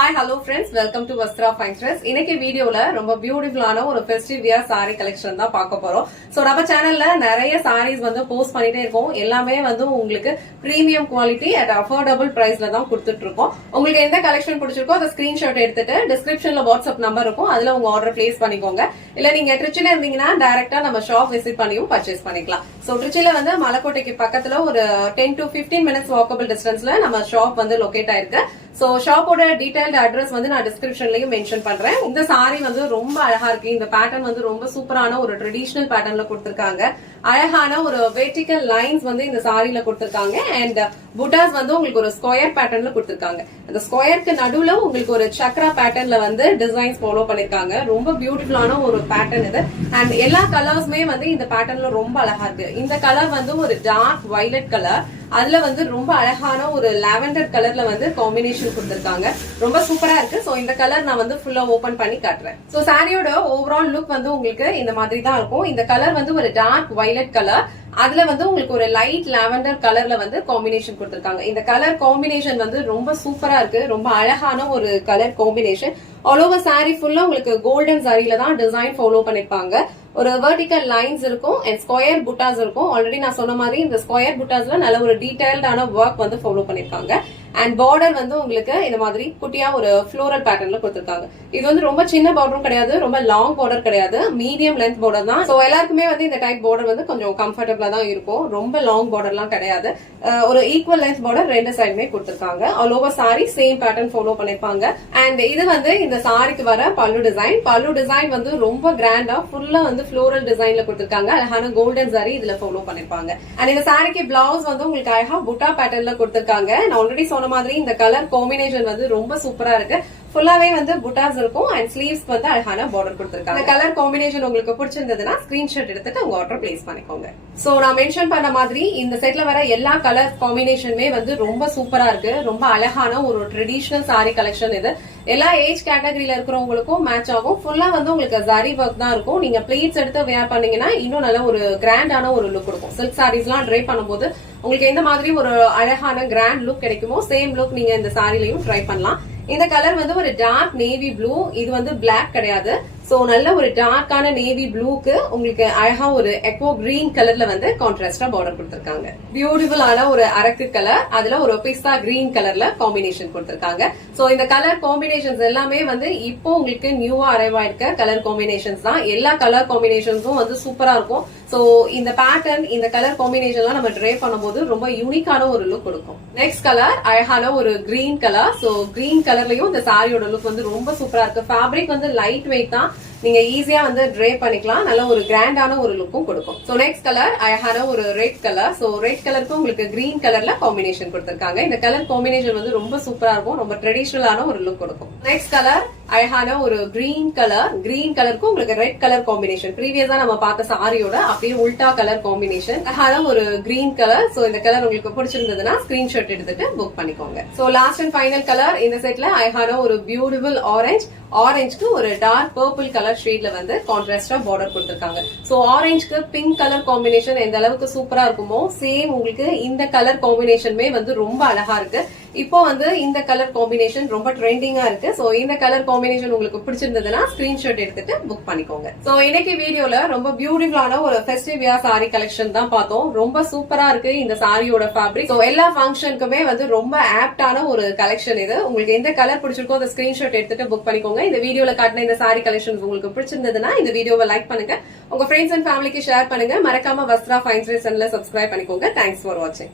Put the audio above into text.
Hi, hello friends. Welcome to Vastra Fine Dress. இன்னைக்கு வீடியோல ரொம்ப பியூட்டிஃபுல்லான ஒரு ஃபெஸ்டிவ் வியர் saree கலெக்ஷன் தான் பார்க்க போறோம். சோ நம்ம சேனல்ல நிறைய sarees வந்து போஸ்ட் பண்ணிட்டே இருக்கோம். எல்லாமே வந்து உங்களுக்கு பிரீமியம் குவாலிட்டி அட் அஃபோர்டபிள் பிரைஸ்ல தான் கொடுத்துட்டு இருக்கோம். உங்களுக்கு எந்த கலெக்ஷன் பிடிச்சிருக்கோ அதை ஸ்கிரீன்ஷாட் எடுத்துட்டு டிஸ்கிரிப்ஷன்ல வாட்ஸ்அப் நம்பர் இருக்கும். அதுல உங்க ஆர்டர் பிளேஸ் பண்ணிக்கோங்க. இல்ல நீங்க திருச்சியில இருந்தீங்கன்னா டைரக்டா நம்ம ஷாப் விசிட் பண்ணியும் பர்ச்சேஸ் பண்ணிக்கலாம். சோ திருச்சியில வந்து மலைக்கோட்டைக்கு பக்கத்துல ஒரு 10 to 15 minutes வாக்கபிள் டிஸ்டன்ஸ்ல நம்ம ஷாப் வந்து லொகேட் ஆயிருக்கு. சோ ஷாப்போட டீடைல்டு அட்ரஸ் வந்து நான் டிஸ்கிரிப்ஷன்லயும் மென்ஷன் பண்றேன். இந்த சாரி வந்து ரொம்ப அழகா இருக்கு. இந்த பேட்டர்ன் வந்து ரொம்ப சூப்பரான ஒரு ட்ரெடிஷனல் பேட்டர்ன்ல கொடுத்திருக்காங்க. அழகான ஒரு வெர்டிகல் லைன்ஸ் வந்து இந்த சாரில கொடுத்திருக்காங்க. அண்ட் புட்டாஸ் வந்து உங்களுக்கு ஒரு ஸ்கொயர் பேட்டர்ன்ல கொடுத்திருக்காங்க. அந்த ஸ்கொயருக்கு நடுவுல உங்களுக்கு ஒரு சக்ரா பேட்டர்ன்ல வந்து டிசைன்ஸ் ஃபாலோ பண்ணிருக்காங்க. ரொம்ப பியூட்டிஃபுல்லான ஒரு பேட்டர்ன் இது. அண்ட் எல்லா கலர்ஸுமே வந்து இந்த பேட்டர்ன்ல ரொம்ப அழகா இருக்கு. இந்த கலர் வந்து ஒரு டார்க் வயலட் கலர், அதுல வந்து ரொம்ப அழகான ஒரு லாவெண்டர் கலர்ல வந்து காம்பினேஷன் கொடுத்திருக்காங்க. ரொம்ப சூப்பரா இருக்கு. சோ இந்த கலர் நான் வந்து ஃபுல்லா ஓபன் பண்ணி காட்டுறேன். சோ சாரியோட ஓவரால் லுக் வந்து உங்களுக்கு இந்த மாதிரி தான் இருக்கும். இந்த கலர் வந்து ஒரு டார்க் வயலட் கலர், அதுல வந்து உங்களுக்கு ஒரு லைட் லாவெண்டர் கலர்ல வந்து காம்பினேஷன் கொடுத்திருக்காங்க. இந்த கலர் காம்பினேஷன் வந்து ரொம்ப சூப்பரா இருக்கு. ரொம்ப அழகான ஒரு colour combination. All over sorry ஃபுல்லா உங்களுக்கு கோல்டன் சாரியில தான் டிசைன் ஃபாலோ பண்ணிருப்பாங்க. ஒரு வெர்டிகல் லைன்ஸ் இருக்கும் அண்ட் ஸ்கொயர் புட்டாஸ் இருக்கும். ஆல்ரெடி நான் சொன்ன மாதிரி இந்த ஸ்கொயர் புட்டாஸ்ல நல்ல ஒரு டீடைல்டான ஒர்க் வந்து ஃபாலோ பண்ணிருக்காங்க. அண்ட் பார்டர் வந்து உங்களுக்கு இந்த மாதிரி குட்டியா ஒரு ஃப்ளோரல் பேட்டர்ன்ல கொடுத்திருக்காங்க. இது வந்து ரொம்ப சின்ன பார்டரும் கிடையாது, ரொம்ப லாங் பார்டர் கிடையாது, மீடியம் லென்த் பார்டர் தான். சோ எல்லாருக்குமே வந்து இந்த டைப் பார்டர் வந்து கொஞ்சம் கம்ஃபர்டபிளா தான் இருக்கும். ரொம்ப லாங் பார்டர்லாம் கிடையாது. ஒரு ஈக்குவல் லென்த் பார்டர் ரெண்டு சைடுமே கொடுத்திருக்காங்க. All over sorry same pattern follow பண்ணிருப்பாங்க. அண்ட் இது வந்து இந்த சாரிக்கு வர பல்லு டிசைன். பல்லு டிசைன் வந்து ரொம்ப கிராண்டா ஃபுல்லா வந்து ஃப்ளோரல் டிசைன்ல கொடுத்திருக்காங்க. அழகான கோல்டன் சாரி இதுல ஃபாலோ பண்ணிருப்பாங்க. அண்ட் இந்த சாரிக்கு பிளவுஸ் வந்து உங்களுக்கு அழகா புட்டா பேட்டர்ன்ல கொடுத்திருக்காங்க. நான் ஆல்ரெடி சொன்ன மாதிரி இந்த கலர் காம்பினேஷன் வந்து ரொம்ப சூப்பரா இருக்கு. ஃபுல்லாவே வந்து புட்டாஸ் இருக்கும் அண்ட் ஸ்லீவ்ஸ் வந்து அழகான பார்டர் கொடுத்திருக்காங்க. கலர் காம்பினேஷன் உங்களுக்கு பிடிச்சிருந்ததுன்னா ஸ்கிரீன்ஷாட் எடுத்துட்டு உங்க ஆர்டர் பிளேஸ் பண்ணிக்கோங்க. சோ நான் மென்ஷன் பண்ண மாதிரி இந்த செட்ல வர எல்லா கலர் காம்பினேஷனுமே வந்து ரொம்ப சூப்பரா இருக்கு. ரொம்ப அழகான ஒரு ட்ரெடிஷனல் சாரி கலெக்ஷன் இது. எல்லா ஏஜ் கேட்டகரியில இருக்கிறவங்களுக்கும் மேட்ச் ஆகும். ஃபுல்லா வந்து உங்களுக்கு ஜரி ஒர்க் தான் இருக்கும். நீங்க பிளேட்ஸ் எடுத்து வேர் பண்ணீங்கன்னா இன்னும் நல்ல ஒரு கிராண்டான ஒரு லுக் கொடுக்கும். சில்க் சாரீஸ் எல்லாம் ட்ரை பண்ணும்போது உங்களுக்கு எந்த மாதிரி ஒரு அழகான கிராண்ட் லுக் கிடைக்குமோ சேம் லுக் நீங்க இந்த சாரிலையும் ட்ரை பண்ணலாம். இந்த கலர் வந்து ஒரு டார்க் நேவி ப்ளூ, இது வந்து பிளாக் கிடையாது. சோ நல்ல ஒரு டார்க்கான நேவி ப்ளூக்கு உங்களுக்கு அழகா ஒரு எக்கோ கிரீன் கலர்ல வந்து கான்ட்ராஸ்டா பார்டர் கொடுத்திருக்காங்க. பியூட்டிஃபுல்லான ஒரு அரக்கு கலர், அதுல ஒரு பிஸ்தா கிரீன் கலர்ல காம்பினேஷன் கொடுத்திருக்காங்க. சோ இந்த கலர் காம்பினேஷன்ஸ் எல்லாமே வந்து இப்போ உங்களுக்கு நியூவா அரைவ் ஆயிருக்க கலர் காம்பினேஷன்ஸ் தான். எல்லா கலர் காம்பினேஷன்ஸும் வந்து சூப்பரா இருக்கும். சோ இந்த பேட்டர்ன் இந்த கலர் காம்பினேஷன்லாம் நம்ம ட்ரை பண்ணும்போது ரொம்ப யூனிக்கான ஒரு லுக் கொடுக்கும். நெக்ஸ்ட் கலர் அழகான ஒரு கிரீன் கலர். சோ கிரீன் கலர்லயும் இந்த சாரியோட லுக் வந்து ரொம்ப சூப்பரா இருக்கு. ஃபேப்ரிக் வந்து லைட் வெயிட் தான், நீங்க ஈஸியா வந்து ட்ரை பண்ணிக்கலாம். நல்ல ஒரு கிராண்டான ஒரு லுக்கும் கொடுக்கும். சோ நெக்ஸ்ட் கலர் அழகான ஒரு ரெட் கலர். சோ ரெட் கலருக்கு உங்களுக்கு கிரீன் கலர்ல காம்பினேஷன் கொடுத்திருக்காங்க. இந்த கலர் காம்பினேஷன் வந்து ரொம்ப சூப்பரா இருக்கும். ரொம்ப ட்ரெடிஷனலான ஒரு லுக் கொடுக்கும். நெக்ஸ்ட் கலர் அழகான ஒரு கிரீன் கலர். கிரீன் கலருக்கு உங்களுக்கு ரெட் கலர் காம்பினேஷன். ப்ரீவியஸா நம்ம பார்த்த சாரியோட அப்படியே உல்டா கலர் காம்பினேஷன். அழகான ஒரு கிரீன் கலர். சோ இந்த கலர் உங்களுக்கு பிடிச்சிருந்ததுன்னா ஸ்கிரீன்ஷாட் எடுத்துட்டு புக் பண்ணிக்கோங்க. So last and final colour இந்த செட்ல அழகான ஒரு பியூட்டிஃபுல் ஆரஞ்ச். ஆரஞ்சுக்கு ஒரு டார்க் பர்பிள் கலர் ஷேட்ல வந்து கான்ட்ராஸ்டா பார்டர் கொடுத்திருக்காங்க. சோ ஆரஞ்சுக்கு பிங்க் கலர் காம்பினேஷன் எந்த அளவுக்கு சூப்பரா இருக்குமோ சேம் உங்களுக்கு இந்த கலர் காம்பினேஷனுமே வந்து ரொம்ப அழகா இருக்கு. இப்போ வந்து இந்த கலர் காம்பினேஷன் ரொம்ப ட்ரெண்டிங்கா இருக்கு. சோ இந்த கலர் காம்பினேஷன் உங்களுக்கு பிடிச்சிருந்ததுன்னா ஸ்கிரீன்ஷாட் எடுத்துட்டு புக் பண்ணிக்கோங்க. சோ இன்னைக்கு வீடியோல ரொம்ப பியூட்டிஃபுல்லான ஒரு ஃபெஸ்டிவ் வியர் சாரி கலெக்ஷன் தான் பார்த்தோம். ரொம்ப சூப்பரா இருக்கு இந்த சாரியோட ஃபேப்ரிக். சோ எல்லா ஃபங்க்ஷனுக்குமே வந்து ரொம்ப ஆப்டான ஒரு கலெக்ஷன் இது. உங்களுக்கு எந்த கலர் பிடிச்சிருக்கோ அதை ஸ்கிரீன்ஷாட் எடுத்துட்டு புக் பண்ணிக்கோங்க. இந்த வீடியோல காட்டின இந்த சாரி கலெக்ஷன் உங்களுக்கு பிடிச்சிருந்ததுன்னா இந்த வீடியோவை லைக் பண்ணுங்க, உங்க ஃப்ரெண்ட்ஸ் அண்ட் ஃபேமிலிக்கு ஷேர் பண்ணுங்க. மறக்காம வஸ்த்ரா ஃபைன் ட்ரெஸ் சேனலை சப்ஸ்கிரைப் பண்ணிக்கோங்க. தேங்க்ஸ் ஃபார் வாட்சிங்.